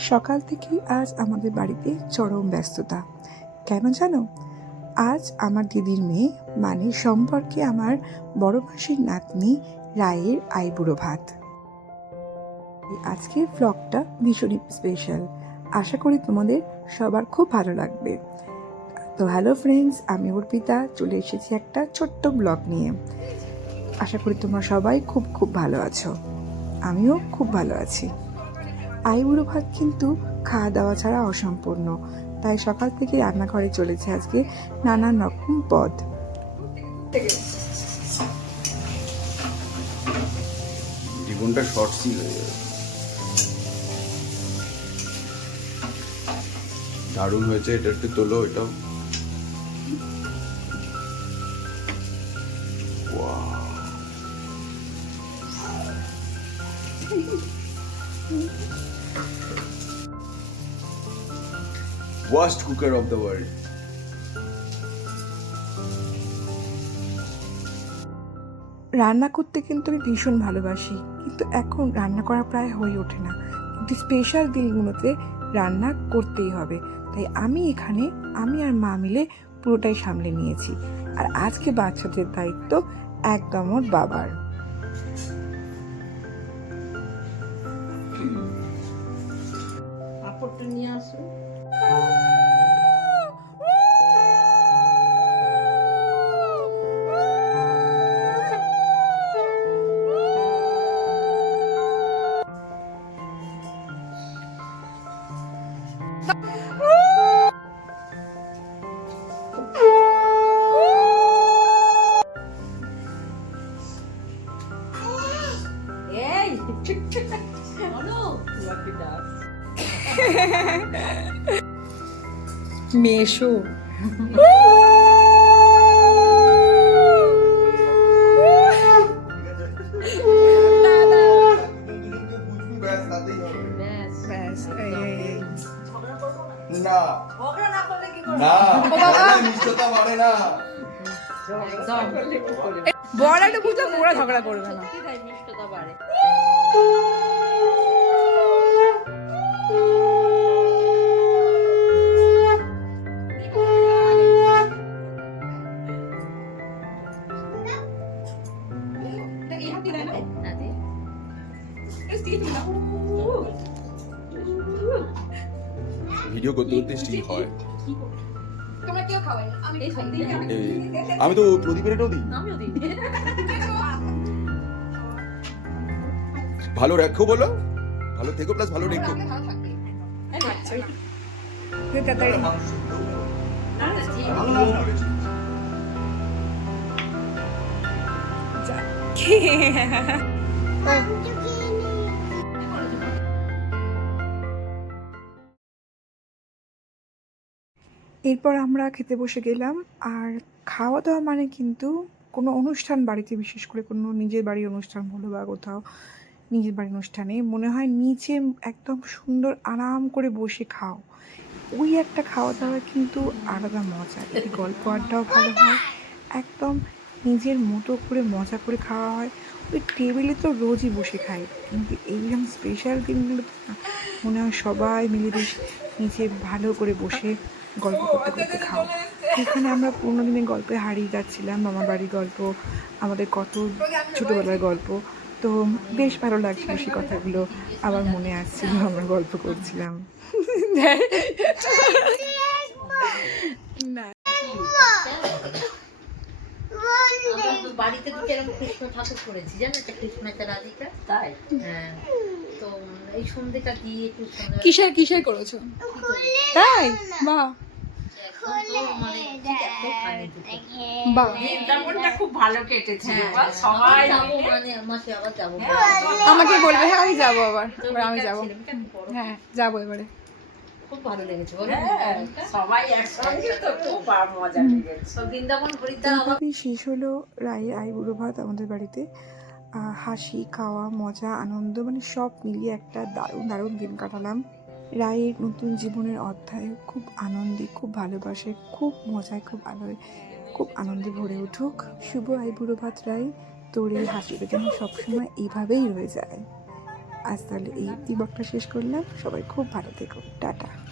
সকাল থেকেই আজ আমাদের বাড়িতে চরম ব্যস্ততা। কেন জানো? আজ আমার দিদির মেয়ে মানে সম্পর্কে আমার বড় মাসির নাতনি রায়ের আইবুড়ো ভাত। আজকের ব্লগটা ভীষণই স্পেশাল আশা করি তোমাদের সবার খুব ভালো লাগবে। তো হ্যালো ফ্রেন্ডস আমি অর্পিতা, চলে এসেছি একটা ছোট্ট ব্লগ নিয়ে। আশা করি তোমরা সবাই খুব খুব ভালো আছো। আমিও খুব ভালো আছি। আইবুড়ো ভাত কিন্তু খাওয়া দাওয়া ছাড়া অসম্পূর্ণ। তাই সকাল থেকে রান্নাঘরে চলেছে আজকে নানান রকম পদ। জীবনটা শর্ট সিল হয়ে যাবে। দারুণ হয়েছে, এটা একটু তোলো, এটাও। Wow. Worst cooker of the world. রান্না করতে কিন্তু আমি ভীষণ ভালোবাসি, কিন্তু এখন রান্না করা প্রায় হয়ে ওঠে না। কিন্তু স্পেশাল দিনগুলোতে রান্না করতেই হবে। তাই আমি এখানে, আমি আর মা মিলে পুরোটাই সামলে নিয়েছি। আর আজকে বাচ্চাদের দায়িত্ব একদম ওর বাবার। পাঁপড়টা নিয়ে আসো এই বলো তোমাকে ডাক মেশো। না। বাড়ে একটা বুঝো মোরা ঝগড়া করবে না। মিষ্টতা বাড়ে। না ভিডিও করতে করতে স্টিল হয়। আমি তো প্রদীপের এটাও দিই। ভালো রাখো বলো। ভালো থেকো প্লাস ভালো রেখো। তাড়াতাড়ি এরপর আমরা খেতে বসে গেলাম, আর খাওয়া দাওয়া মানে কিন্তু কোনো অনুষ্ঠান বাড়িতে, বিশেষ করে কোনো নিজের বাড়ির অনুষ্ঠান হলো বা কোথাও নিজের বাড়ির অনুষ্ঠানে, মনে হয় নিচে একদম সুন্দর আরাম করে বসে খাও। ওই একটা খাওয়া দাওয়া কিন্তু আলাদা মজা। এতে গল্প আড্ডাও ভালো হয়। একদম নিজের মতো করে মজা করে খাওয়া হয়। ওই টেবিলে তো রোজই বসে খাই। কিন্তু এইরকম স্পেশাল দিনগুলোতে না মনে হয় সবাই মিলে বেশ নিচে ভালো করে বসে গল্প করতে করতে খাও এখানে আমরা পুরোনো দিনের গল্পে হারিয়ে যাচ্ছিলাম মামার বাড়ির গল্প আমাদের কত ছোটোবেলার গল্প। তো বেশ ভালো লাগছিল সেই কথাগুলো। আবার মনে আসছিল আমরা গল্প করছিলাম। না। বাড়িতে তো এরকম কৃষ্ণ ঠাকুর করেছি? জানো একটা কৃষ্ণ একটা রাধিকা? তাই? হ্যাঁ। তো এই সন্ধ্যেটা দিয়ে একটু কিসের কিসের করেছ? তাই? বাহ মানে হ্যাঁ। মানে যাব। আমাকে বলবে হ্যাঁ আমি যাব আবার। এবার আমি যাব। হ্যাঁ যাব এবারে। খুব ভালো লেগেছে বলো হ্যাঁ, সবাই একসঙ্গে তো খুব মজা লেগেছে। বৃন্দাবন হরিদ্বার শেষ হলো রায়ের আইবুড়ো ভাত আমাদের বাড়িতে। হাসি খাওয়া মজা আনন্দ মানে সব মিলিয়ে একটা দারুণ দারুণ দিন কাটালাম। রায়ের নতুন জীবনের অধ্যায় খুব আনন্দে খুব ভালোবাসে খুব মজায় খুব আলোয় খুব আনন্দে ভরে উঠুক। শুভ আইবুড়ো ভাত রায় তোর এই হাসিটা যেন সবসময় এইভাবেই রয়ে যায়। আজ তাহলে এই দিবকটা শেষ করলাম। সবাই খুব ভালো থেকো। টাটা।